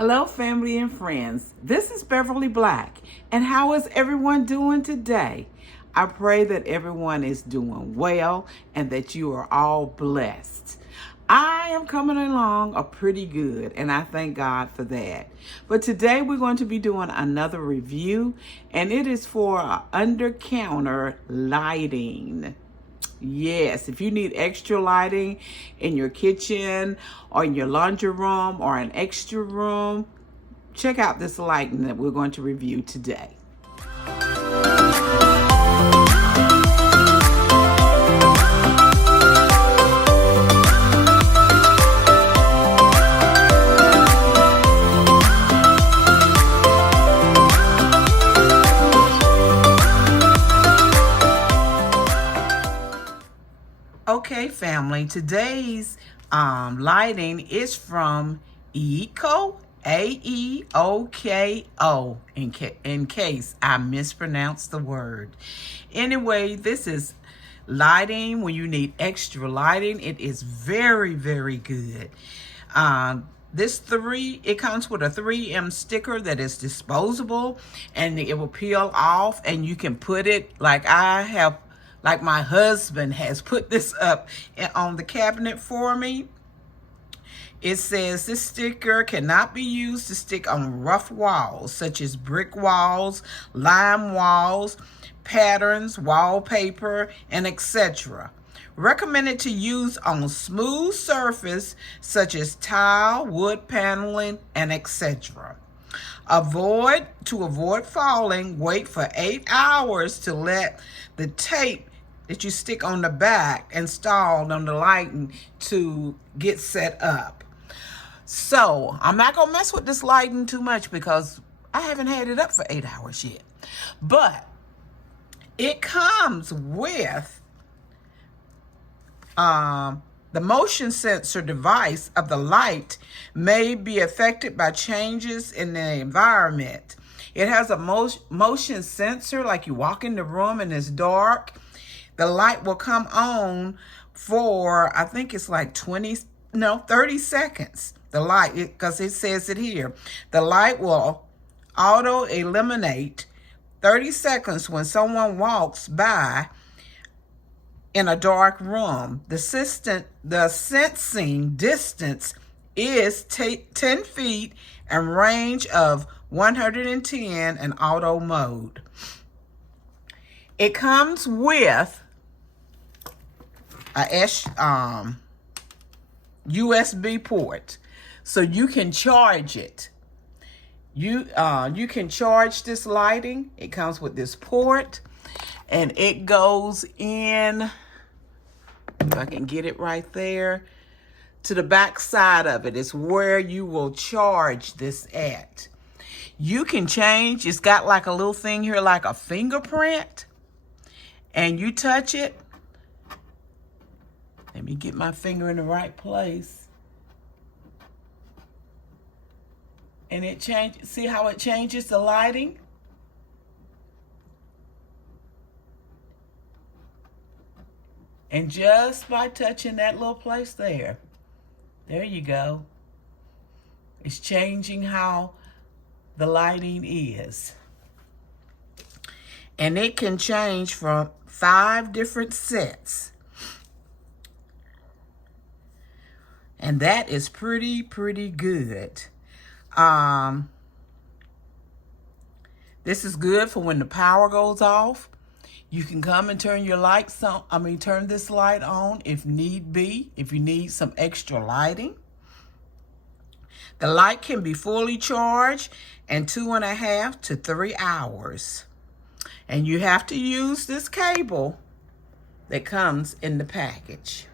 Hello, family and friends. This is Beverly Black. And how is everyone doing today? I pray that everyone is doing well and that you are all blessed. I am coming along pretty good, and I thank God for that. But today we're going to be doing another review, and it is for under-counter lighting. Yes, if you need extra lighting in your kitchen or in your laundry room or an extra room, check out this lighting that we're going to review today. Okay, family, today's lighting is from Aoko, A-E-O-K-O, in case I mispronounced the word. Anyway, this is lighting when you need extra lighting. It is very, very good. It comes with a 3M sticker that is disposable, and it will peel off, and you can put it like my husband has put this up on the cabinet for me. It says this sticker cannot be used to stick on rough walls, such as brick walls, lime walls, patterns, wallpaper, and etc. Recommended to use on smooth surface, such as tile, wood paneling, and etc. To avoid falling, wait for 8 hours to let the tape that you stick on the back installed on the lighting to get set up. So I'm not gonna mess with this lighting too much because I haven't had it up for 8 hours yet. But it comes with the motion sensor device of the light may be affected by changes in the environment. It has a motion sensor, like you walk in the room and it's dark. The light will come on for, I think it's like 30 seconds. The light, because it says it here. The light will auto-illuminate 30 seconds when someone walks by in a dark room. The sensing distance is 10 feet and range of 110 in auto mode. It comes with a USB port, so you can charge it. You can charge this lighting. It comes with this port, and it goes in, if I can get it right there, to the back side of it. It's where you will charge this at. You can change, it's got like a little thing here, like a fingerprint, and you touch it. Let me get my finger in the right place. And it changes, see how it changes the lighting? And just by touching that little place there you go. It's changing how the lighting is. And it can change from 5 different sets. And that is pretty good. This is good for when the power goes off. You can come and turn your lights on, turn this light on if need be, if you need some extra lighting. The light can be fully charged in 2.5 to 3 hours. And you have to use this cable that comes in the package.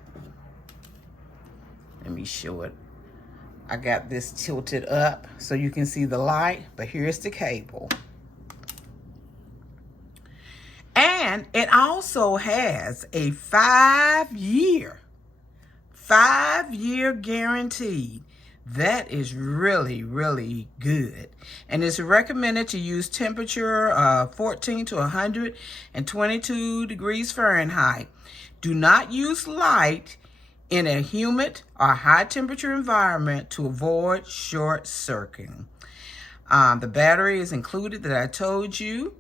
Let me show it. I got this tilted up so you can see the light, but here's the cable. And it also has a 5-year guarantee. That is really good. And it's recommended to use temperature 14 to 122 degrees Fahrenheit. Do not use light in a humid or high temperature environment to avoid short circuiting. The battery is included that I told you,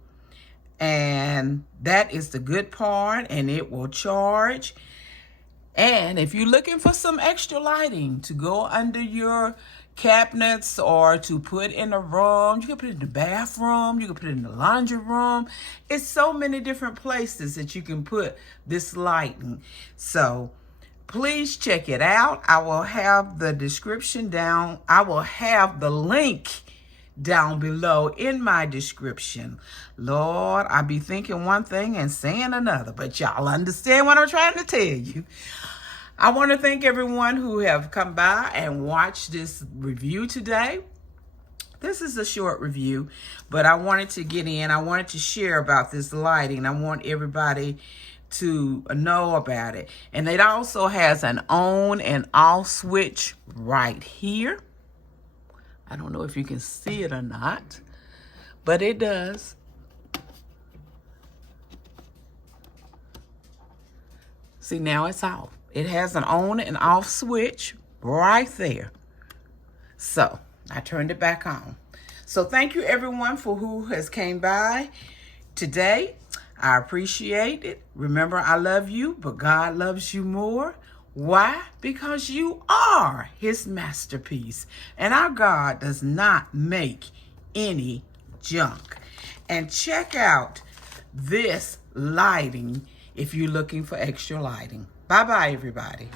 and that is the good part, and it will charge. And if you're looking for some extra lighting to go under your cabinets or to put in a room, you can put it in the bathroom, you can put it in the laundry room. It's so many different places that you can put this lighting. So please check it out. I will have the description down. I will have the link down below in my description. Lord, I be thinking one thing and saying another, but y'all understand what I'm trying to tell you. I want to thank everyone who have come by and watched this review today. This is a short review, but I wanted to get in. I wanted to share about this lighting. I want everybody to know about it. And it also has an on and off switch right here. I don't know if you can see it or not, but it does. See, now it's off. It has an on and off switch right there. So I turned it back on. So thank you everyone for who has came by today. I appreciate it. Remember, I love you, but God loves you more. Why? Because you are his masterpiece. And our God does not make any junk. And check out this lighting if you're looking for extra lighting. Bye-bye, everybody.